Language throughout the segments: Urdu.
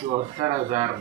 74,000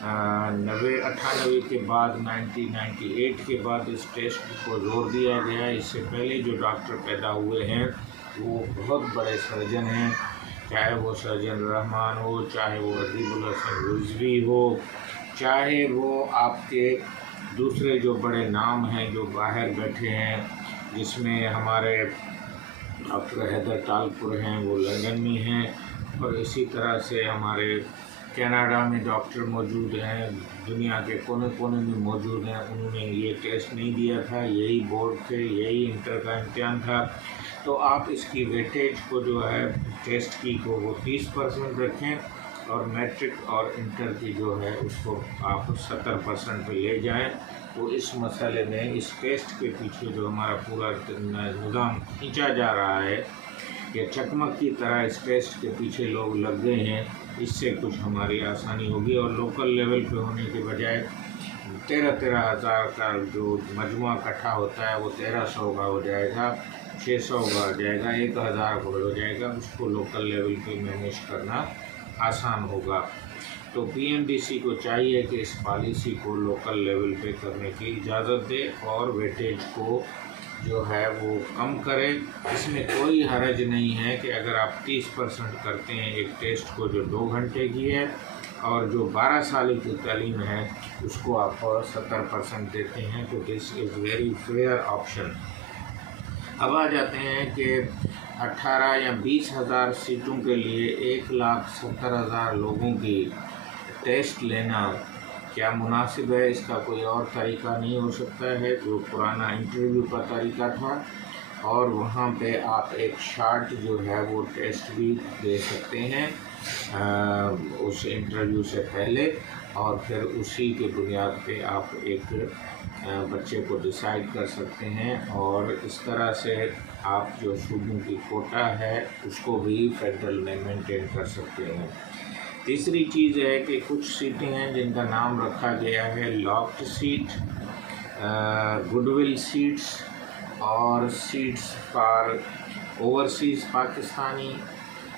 98 کے بعد 1998 کے بعد اس ٹیسٹ کو زور دیا گیا۔ اس سے پہلے جو ڈاکٹر پیدا ہوئے ہیں وہ بہت بڑے سرجن ہیں، چاہے وہ سرجن رحمان ہو، چاہے وہ ادیب الحسن رضوی ہو، چاہے وہ آپ کے دوسرے جو بڑے نام ہیں جو باہر بیٹھے ہیں، جس میں ہمارے ڈاکٹر حیدر تالپور ہیں، وہ لندن میں ہیں، اور اسی طرح سے ہمارے کینیڈا میں ڈاکٹر موجود ہیں، دنیا کے کونے کونے میں موجود ہیں۔ انہوں نے یہ ٹیسٹ نہیں دیا تھا، یہی بورڈ تھے، یہی انٹر کا امتحان تھا۔ تو آپ اس کی ویٹیج کو جو ہے ٹیسٹ کی کو وہ 30% رکھیں، اور میٹرک اور انٹر کی جو ہے اس کو آپ 70% پہ لے جائیں۔ تو اس مسئلے میں اس ٹیسٹ کے پیچھے جو ہمارا پورا نظام کھینچا جا رہا ہے، کہ چکمک کی طرح اس ٹیسٹ کے پیچھے لوگ لگ گئے ہیں، اس سے کچھ ہماری آسانی ہوگی، اور لوکل لیول پہ ہونے کے بجائے 13,000 کا جو مجموعہ اکٹھا ہوتا ہے وہ 1,300 کا ہو جائے گا، 600 کا ہو جائے گا، 1,000 کا ہو جائے گا۔ اس کو لوکل لیول پہ مینیج کرنا آسان ہوگا۔ تو پی ایم ڈی سی کو چاہیے کہ اس پالیسی کو لوکل لیول پہ کرنے کی اجازت دے، اور ویٹیج کو جو ہے وہ کم کرے۔ اس میں کوئی حرج نہیں ہے کہ اگر آپ 30% کرتے ہیں ایک ٹیسٹ کو جو 2 گھنٹے کی ہے، اور جو 12 سال کی تعلیم ہے اس کو آپ 70% دیتے ہیں، تو دس از ویری فیئر آپشن۔ اب آ جاتے ہیں کہ 18 یا 20,000 سیٹوں کے لیے 1,70,000 لوگوں کی ٹیسٹ لینا کیا مناسب ہے؟ اس کا کوئی اور طریقہ نہیں ہو سکتا ہے جو پرانا انٹرویو کا طریقہ تھا، اور وہاں پہ آپ ایک شارٹ جو ہے وہ ٹیسٹ بھی دے سکتے ہیں اس انٹرویو سے پہلے، اور پھر اسی کے بنیاد پہ آپ ایک بچے کو ڈیسائیڈ کر سکتے ہیں، اور اس طرح سے آپ جو صوبوں کی کوٹا ہے اس کو بھی فیڈرل میں مینٹین کر سکتے ہیں۔ تیسری چیز ہے کہ کچھ سیٹیں ہیں جن کا نام رکھا گیا ہے locked seat, good will seats, اور سیٹس فار اوورسیز پاکستانی،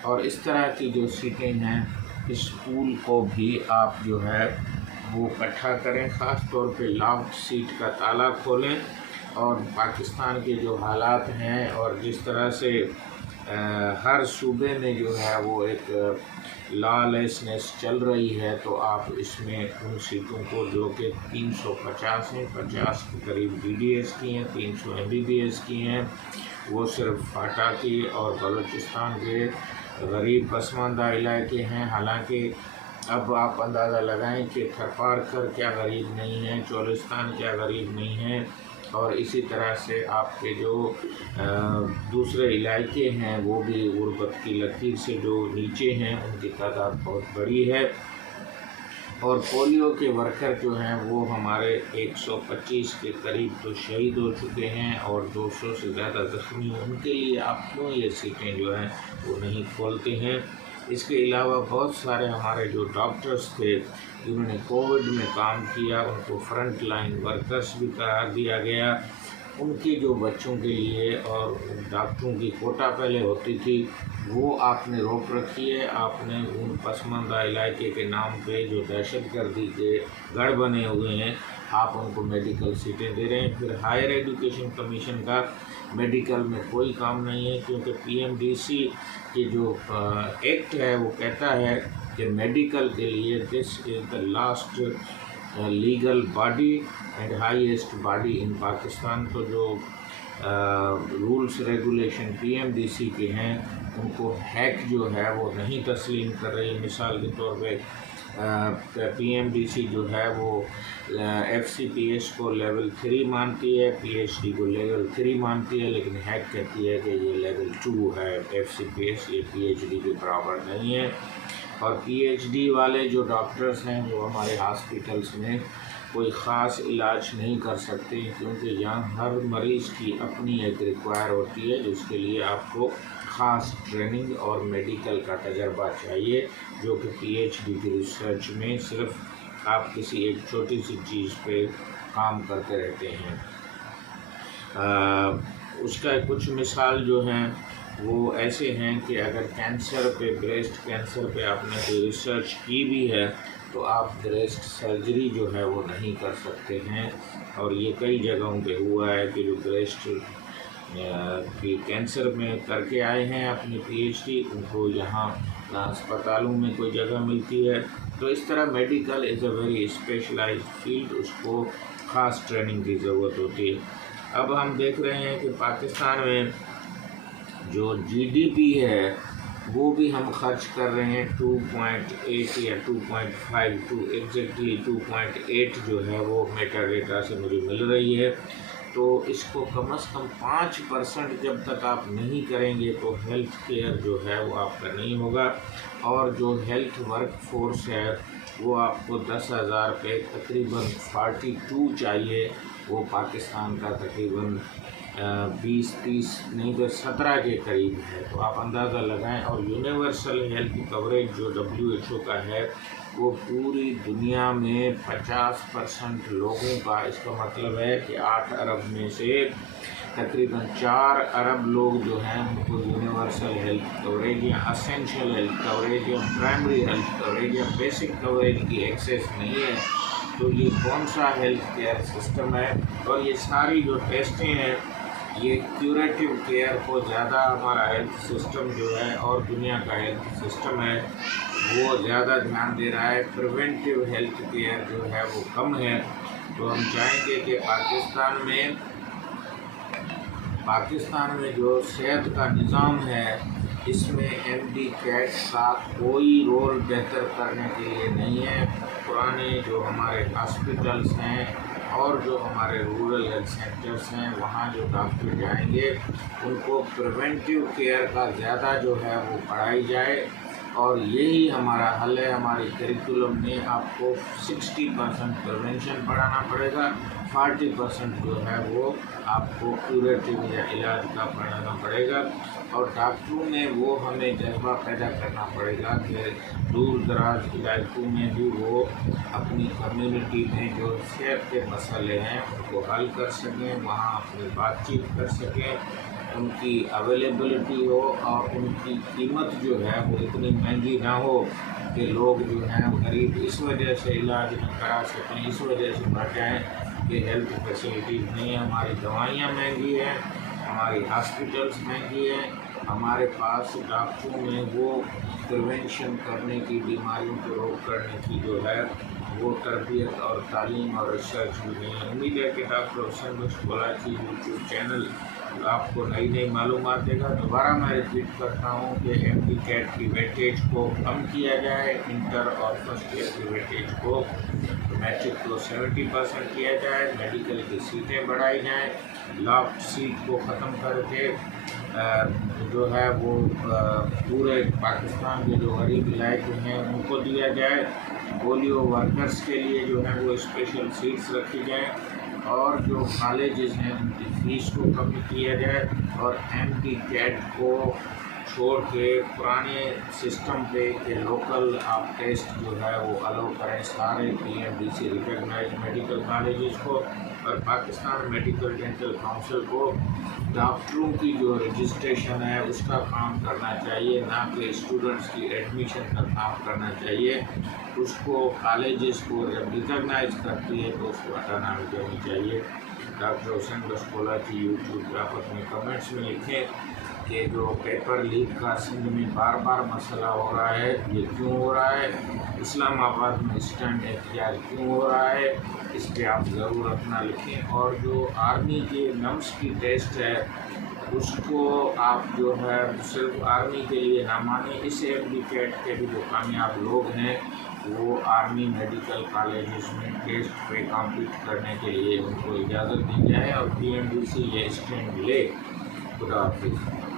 اور اس طرح کی جو سیٹیں ہیں اس پول کو بھی آپ جو ہے وہ اکٹھا کریں۔ خاص طور پہ لاکڈ سیٹ کا تالا کھولیں، اور پاکستان کے جو حالات ہیں اور جس طرح سے ہر صوبے میں جو ہے وہ ایک لا لیسنس چل رہی ہے، تو آپ اس میں ان سیٹوں کو جو کہ 350 ہیں، 50 کے قریب بی ڈی ایس کی ہیں، 300 ایم بی بی ایس کی ہیں، وہ صرف فاٹا کی اور بلوچستان کے غریب پسماندہ علاقے ہیں۔ حالانکہ اب آپ اندازہ لگائیں کہ تھرپارکر کیا غریب نہیں ہے، چولستان کیا غریب نہیں ہے، اور اسی طرح سے آپ کے جو دوسرے علاقے ہیں وہ بھی غربت کی لکیر سے جو نیچے ہیں ان کی تعداد بہت بڑی ہے۔ اور پولیو کے ورکر جو ہیں وہ ہمارے 125 کے قریب تو شہید ہو چکے ہیں، اور 200 سے زیادہ زخمی ہیں۔ ان کے لیے آپ کیوں یہ سیٹیں جو ہیں وہ نہیں کھولتے ہیں؟ اس کے علاوہ بہت سارے ہمارے جو ڈاکٹرز تھے جنہوں نے کووڈ میں کام کیا، ان کو فرنٹ لائن ورکرز بھی قرار دیا گیا۔ ان کے جو بچوں کے لیے اور ڈاکٹروں کی کوٹا پہلے ہوتی تھی وہ آپ نے روک رکھی ہے۔ آپ نے ان پسماندہ علاقے کے نام پہ جو دہشت گردی کے گڑھ بنے ہوئے ہیں آپ ان کو میڈیکل سیٹیں دے رہے ہیں۔ پھر ہائر ایجوکیشن کمیشن کا میڈیکل میں کوئی کام نہیں ہے، کیونکہ پی ایم ڈی سی کی جو ایکٹ ہے وہ کہتا ہے کہ میڈیکل کے لیے this is the last legal body and highest body in Pakistan. تو جو rules regulation P M D C کے ہیں ان کو ہیک جو ہے وہ نہیں تسلیم کر رہی۔ مثال کے طور پہ پی ایم ڈی سی جو ہے وہ ایف سی پی ایس کو لیول 3 مانتی ہے، پی ایچ ڈی کو لیول 3 مانتی ہے، لیکن ہیک کہتی ہے کہ یہ لیول 2 ہے ایف سی پی ایس، یہ پی ایچ ڈی کے برابر نہیں ہے۔ اور پی ایچ ڈی والے جو ڈاکٹرز ہیں وہ ہمارے ہاسپٹلس میں کوئی خاص علاج نہیں کر سکتے، کیونکہ یہاں ہر مریض کی اپنی ایک ریکوائر ہوتی ہے جس کے لیے آپ کو خاص ٹریننگ اور میڈیکل کا تجربہ چاہیے، جو کہ پی ایچ ڈی کی ریسرچ میں صرف آپ کسی ایک چھوٹی سی چیز پہ کام کرتے رہتے ہیں۔ اس کا کچھ مثال جو ہیں وہ ایسے ہیں کہ اگر کینسر پہ، بریسٹ کینسر پہ آپ نے کوئی ریسرچ کی بھی ہے تو آپ بریسٹ سرجری جو ہے وہ نہیں کر سکتے ہیں، اور یہ کئی جگہوں پہ ہوا ہے کہ جو بریسٹ کی کینسر میں کر کے آئے ہیں اپنی پی ایچ ڈی، ان کو یہاں اسپتالوں میں کوئی جگہ ملتی ہے۔ تو اس طرح medical is a very specialized field, اس کو خاص ٹریننگ کی ضرورت ہوتی ہے۔ اب ہم دیکھ رہے ہیں کہ پاکستان میں جو جی ڈی پی ہے وہ بھی ہم خرچ کر رہے ہیں 2.8 یا 2.5 ایگزیکٹلی 2.8 جو ہے وہ میٹا ڈیٹا سے مجھے مل رہی ہے۔ تو اس کو کم از کم 5% جب تک آپ نہیں کریں گے تو ہیلتھ کیئر جو ہے وہ آپ کا نہیں ہوگا، اور جو ہیلتھ ورک فورس ہے وہ آپ کو 10,000 پہ تقریباً 42 چاہیے، وہ پاکستان کا تقریباً 20-30 نہیں تو 17 کے قریب ہے۔ تو آپ اندازہ لگائیں، اور یونیورسل ہیلتھ کوریج جو WHO کا ہے وہ پوری دنیا میں 50% لوگوں کا، اس کا مطلب ہے کہ 8 ارب میں سے تقریباً 4 ارب لوگ جو ہیں ان کو یونیورسل ہیلتھ کوریج یا اسینشیل ہیلتھ کوریج یا پرائمری ہیلتھ کوریج یا بیسک کوریج کی ایکسیس نہیں ہے۔ تو یہ کون سا ہیلتھ کیئر سسٹم ہے؟ اور یہ ساری جو ٹیسٹیں ہیں یہ کیوریٹیو کیئر کو زیادہ ہمارا ہیلتھ سسٹم جو ہے اور دنیا کا ہیلتھ سسٹم ہے وہ زیادہ دھیان دے رہا ہے، پریونٹیو ہیلتھ کیئر جو ہے وہ کم ہے۔ تو ہم چاہیں گے کہ پاکستان میں جو صحت کا نظام ہے اس میں MD کیٹ کا کوئی رول بہتر کرنے کے لیے نہیں ہے۔ پرانے جو ہمارے ہاسپٹلس ہیں اور جو ہمارے رورل ہیلتھ سینٹرز ہیں وہاں جو ڈاکٹر جائیں گے ان کو پریونٹیو کیئر کا زیادہ جو ہے وہ پڑھائی جائے، اور یہی ہمارا حل ہے۔ ہماری کریکولم میں آپ کو 60% پریونشن پڑھانا پڑے گا، 40% جو ہے وہ آپ کو کیوریٹیو یا علاج کا پڑھانا پڑے گا، اور ڈاکٹروں میں وہ ہمیں جذبہ پیدا کرنا پڑے گا کہ دور دراز علاقوں میں بھی وہ اپنی کمیونٹی میں جو صحت کے مسئلے ہیں ان کو حل کر سکیں، وہاں اپنی بات چیت کر سکیں، ان کی اویلیبلٹی ہو اور ان کی قیمت جو ہے وہ اتنی مہنگی نہ ہو کہ لوگ جو ہیں غریب اس وجہ سے علاج نہ کرا سکیں، اس وجہ سے مر جائیں کہ ہیلتھ فیسلٹیز نہیں ہیں۔ ہماری دوائیاں مہنگی ہیں، ہماری ہاسپٹلس مہنگی ہیں، ہمارے پاس ڈاکٹروں میں وہ پریونشن کرنے کی، بیماریوں کو روک کرنے کی جو ہے وہ تربیت اور تعلیم اور ریسرچ بھی نہیں ہے۔ امید ہے کہ ڈاکٹر حسین بخش کولاچی YouTube چینل آپ کو نئی معلومات دے گا۔ دوبارہ میں ریپیٹ کرتا ہوں کہ MD کیٹ کی ویٹیج کو کم کیا جائے، انٹر اور فرسٹ ایئر کی ویٹیج کو، میٹرک کو 70% کیا جائے، میڈیکل کی سیٹیں بڑھائی جائیں، لافٹ سیٹ کو ختم کر کے جو ہے وہ پورے پاکستان کے جو غریب علاقے ہیں ان کو دیا جائے، پولیو ورکرز کے لیے جو ہے وہ اسپیشل سیٹس رکھی جائیں، اور جو کالجز ہیں ان کی فیس کو کم کیا جائے، اور MD کیٹ کو چھوڑ کے پرانے سسٹم پہ کہ لوکل آپ ٹیسٹ جو ہے وہ الاؤ کریں سارے PMDC ریکگنائز میڈیکل کالجز کو، اور پاکستان میڈیکل ڈینٹل کونسل کو ڈاکٹروں کی جو رجسٹریشن ہے اس کا کام کرنا چاہیے، نہ کہ اسٹوڈنٹس کی ایڈمیشن کا کام کرنا چاہیے۔ اس کو کالجز کو جب ریکگنائز کرتی ہے تو اس کو ہٹانا بھی دینی چاہیے۔ ڈاکٹر حسین بخش کولاچی YouTube پہ آپ اپنے کمنٹس میں لکھیں کہ جو پیپر لیک کا سندھ میں بار بار مسئلہ ہو رہا ہے یہ کیوں ہو رہا ہے، اسلام آباد میں اسٹینڈ احتجاج کیوں ہو رہا ہے، اس پہ آپ ضرور اپنا لکھیں۔ اور جو آرمی کے نمس کی ٹیسٹ ہے اس کو آپ جو ہے صرف آرمی کے لیے نہ مانیں، اس MD کیٹ کے بھی جو کامیاب لوگ ہیں وہ آرمی میڈیکل کالجز میں ٹیسٹ پہ کمپیٹ کرنے کے لیے ان کو اجازت دی جائے، اور PMDC یہ اسٹینڈ لے۔ خدا حافظ۔